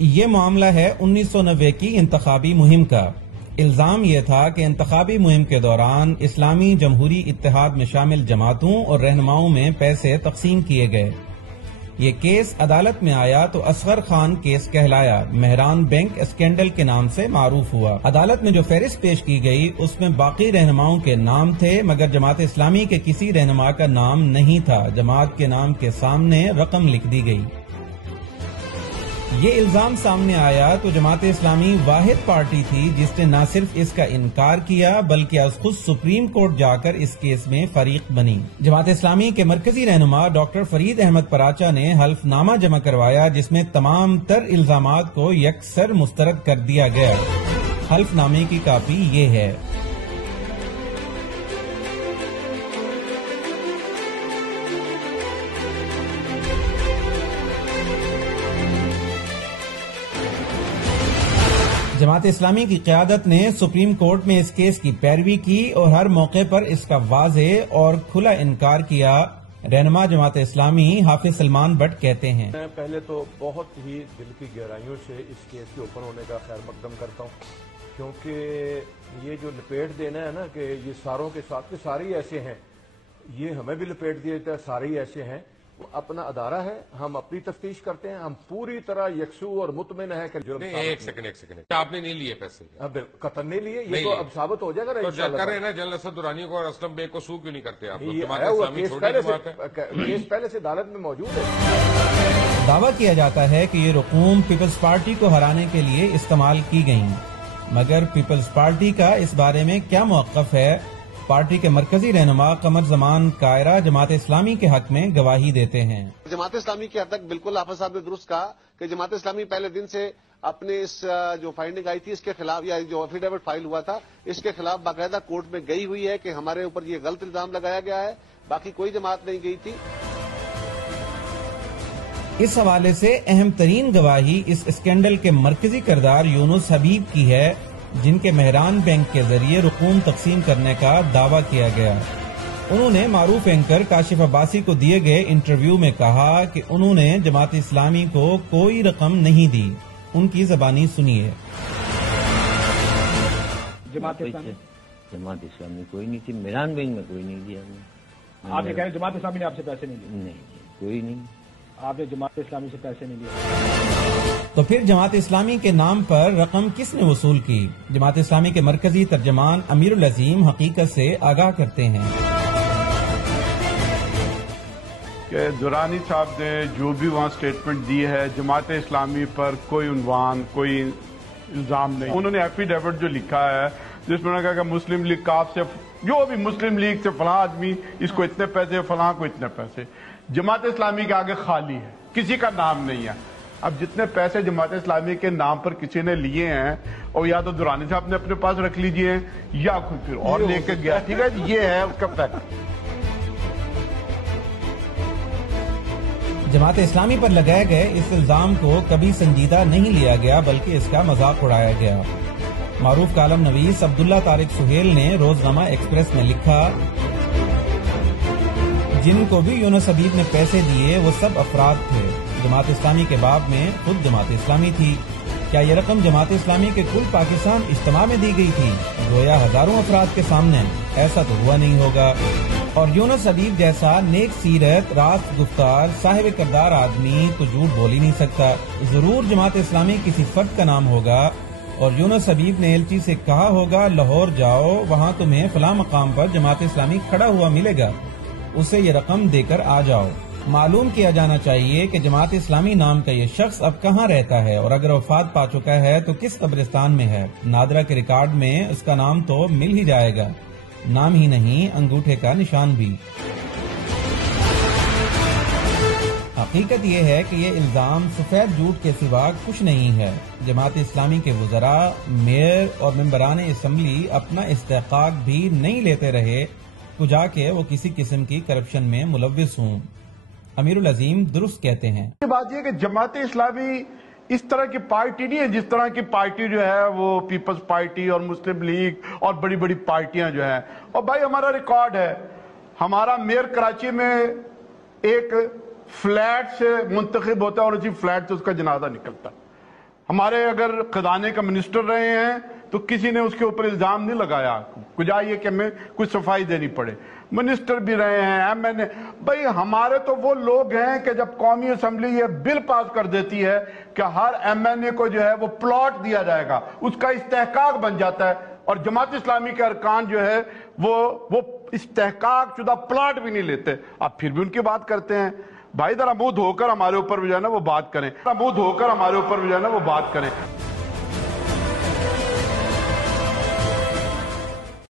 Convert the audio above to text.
یہ معاملہ ہے 1990 کی انتخابی مہم کا۔ الزام یہ تھا کہ انتخابی مہم کے دوران اسلامی جمہوری اتحاد میں شامل جماعتوں اور رہنماؤں میں پیسے تقسیم کیے گئے۔ یہ کیس عدالت میں آیا تو اصغر خان کیس کہلایا، مہران بینک اسکینڈل کے نام سے معروف ہوا۔ عدالت میں جو فہرست پیش کی گئی اس میں باقی رہنماؤں کے نام تھے، مگر جماعت اسلامی کے کسی رہنما کا نام نہیں تھا۔ جماعت کے نام کے سامنے رقم لکھ دی گئی۔ یہ الزام سامنے آیا تو جماعت اسلامی واحد پارٹی تھی جس نے نہ صرف اس کا انکار کیا بلکہ از خود سپریم کورٹ جا کر اس کیس میں فریق بنی۔ جماعت اسلامی کے مرکزی رہنما ڈاکٹر فرید احمد پراچا نے حلف نامہ جمع کروایا جس میں تمام تر الزامات کو یکسر مسترد کر دیا گیا۔ حلف نامے کی کاپی یہ ہے۔ جماعت اسلامی کی قیادت نے سپریم کورٹ میں اس کیس کی پیروی کی اور ہر موقع پر اس کا واضح اور کھلا انکار کیا۔ رہنما جماعت اسلامی حافظ سلمان بٹ کہتے ہیں، میں پہلے تو بہت ہی دل کی گہرائیوں سے اس کیس کے اوپن ہونے کا خیر مقدم کرتا ہوں، کیونکہ یہ جو لپیٹ دینا ہے نا کہ یہ ساروں کے ساتھ کے سارے ایسے ہیں، یہ ہمیں بھی لپیٹ دیا جاتا ہے، سارے ہی ایسے ہیں۔ اپنا ادارہ ہے، ہم اپنی تفتیش کرتے ہیں، ہم پوری طرح یکسو اور مطمئن ہے کہ جرم ایک سیکنڈ آپ نے نہیں لیے پیسے؟ قطر نہیں لیے، یہ تو اب ثابت ہو جائے گا۔ تو کر رہے ہیں نا جنرل اسد درانی کو اور اسلم بیگ کو سو کیوں نہیں کرتے آپ؟ کیس پہلے سے عدالت میں موجود ہے۔ دعویٰ کیا جاتا ہے کہ یہ رقوم پیپلز پارٹی کو ہرانے کے لیے استعمال کی گئیں، مگر پیپلز پارٹی کا اس بارے میں کیا موقف ہے؟ پارٹی کے مرکزی رہنما قمر زمان کائرہ جماعت اسلامی کے حق میں گواہی دیتے ہیں۔ جماعت اسلامی کے حد تک بالکل حافظ صاحب نے درست کہا کہ جماعت اسلامی پہلے دن سے اپنے اس جو فائنڈنگ آئی تھی اس کے خلاف، یا جو ایفیڈیوٹ فائل ہوا تھا اس کے خلاف باقاعدہ کورٹ میں گئی ہوئی ہے کہ ہمارے اوپر یہ غلط الزام لگایا گیا ہے، باقی کوئی جماعت نہیں گئی تھی۔ اس حوالے سے اہم ترین گواہی اس اسکینڈل کے مرکزی کردار یونس حبیب کی ہے، جن کے مہران بینک کے ذریعے رقوم تقسیم کرنے کا دعویٰ کیا گیا۔ انہوں نے معروف اینکر کاشف عباسی کو دیے گئے انٹرویو میں کہا کہ انہوں نے جماعت اسلامی کو کوئی رقم نہیں دی۔ ان کی زبانی سنیے۔ جماعت اسلامی کوئی نہیں تھی، مہران بینک میں کوئی نہیں دیا۔ آپ یہ کہہ رہے جماعت اسلامی نے آپ سے پیسے نہیں لیے؟ نہیں، کوئی نہیں۔ آپ نے جماعت اسلامی سے پیسے نہیں لیے تو پھر جماعت اسلامی کے نام پر رقم کس نے وصول کی؟ جماعت اسلامی کے مرکزی ترجمان امیر العظیم حقیقت سے آگاہ کرتے ہیں کہ درانی صاحب نے جو بھی وہاں سٹیٹمنٹ دی ہے جماعت اسلامی پر کوئی عنوان، کوئی الزام نہیں۔ انہوں نے ایفیڈیوٹ جو لکھا ہے جس میں انہوں نے کہا کہ مسلم لیگ کاف سے جو بھی مسلم لیگ سے فلاں آدمی اس کو اتنے پیسے، فلاں کو اتنے پیسے، جماعت اسلامی کے آگے خالی ہے، کسی کا نام نہیں ہے۔ اب جتنے پیسے جماعت اسلامی کے نام پر کسی نے لیے ہیں اور یا تو درانی صاحب نے اپنے پاس رکھ لیجئے یا کوئی پھر اور لے کے گیا، ٹھیک ہے، یہ ہے اس کا فیکٹ۔ جماعت اسلامی پر لگائے گئے اس الزام کو کبھی سنجیدہ نہیں لیا گیا بلکہ اس کا مذاق اڑایا گیا۔ معروف کالم نویس عبداللہ طارق سہیل نے روزنامہ ایکسپریس میں لکھا، جن کو بھی یونس حبیب نے پیسے دیے وہ سب افراد تھے۔ جماعت اسلامی کے باب میں خود جماعت اسلامی تھی۔ کیا یہ رقم جماعت اسلامی کے کل پاکستان اجتماع میں دی گئی تھی؟ گویا ہزاروں افراد کے سامنے؟ ایسا تو ہوا نہیں ہوگا۔ اور یونس حبیب جیسا نیک سیرت، راست گفتار، صاحب کردار آدمی تو جھوٹ بول ہی نہیں سکتا۔ ضرور جماعت اسلامی کسی فرد کا نام ہوگا اور یونس حبیب نے ایلچی سے کہا ہوگا لاہور جاؤ، وہاں تمہیں فلاں مقام پر جماعت اسلامی کھڑا ہوا ملے گا، اسے یہ رقم دے کر آ جاؤ۔ معلوم کیا جانا چاہیے کہ جماعت اسلامی نام کا یہ شخص اب کہاں رہتا ہے اور اگر وفات پا چکا ہے تو کس قبرستان میں ہے۔ نادرہ کے ریکارڈ میں اس کا نام تو مل ہی جائے گا، نام ہی نہیں انگوٹھے کا نشان بھی۔ حقیقت یہ ہے کہ یہ الزام سفید جھوٹ کے سوا کچھ نہیں ہے۔ جماعت اسلامی کے وزراء، میئر اور ممبران اسمبلی اپنا استحقاق بھی نہیں لیتے رہے کجا کہ وہ کسی قسم کی کرپشن میں ملوث ہوں۔ امیر العظیم درست کہتے ہیں، بات یہ کہ جماعت اسلامی اس طرح کی پارٹی نہیں ہے جس طرح کی پارٹی جو ہے وہ پیپلز پارٹی اور مسلم لیگ اور بڑی بڑی پارٹیاں جو ہیں۔ اور بھائی ہمارا ریکارڈ ہے، ہمارا میئر کراچی میں ایک فلیٹ سے منتخب ہوتا ہے اور اسی فلیٹ سے اس کا جنازہ نکلتا ہے۔ ہمارے اگر خزانے کا منسٹر رہے ہیں تو کسی نے اس کے اوپر الزام نہیں لگایا کجا یہ کہ ہمیں کچھ صفائی دینی پڑے. منسٹر بھی رہے ہیں, ایم این اے. بھئی ہمارے تو وہ لوگ ہیں کہ جب قومی اسمبلی یہ بل پاس کر دیتی ہے کہ ہر ایم این اے کو جو ہے وہ پلاٹ دیا جائے گا, اس کا استحقاق بن جاتا ہے, اور جماعت اسلامی کے ارکان جو ہے وہ استحقاق شدہ پلاٹ بھی نہیں لیتے. آپ پھر بھی ان کی بات کرتے ہیں. بھائی ذرا منہ دھو کر ہمارے اوپر جو ہے نا وہ بات کریں, منہ دھو کر ہمارے اوپر جو ہے نا وہ بات کریں.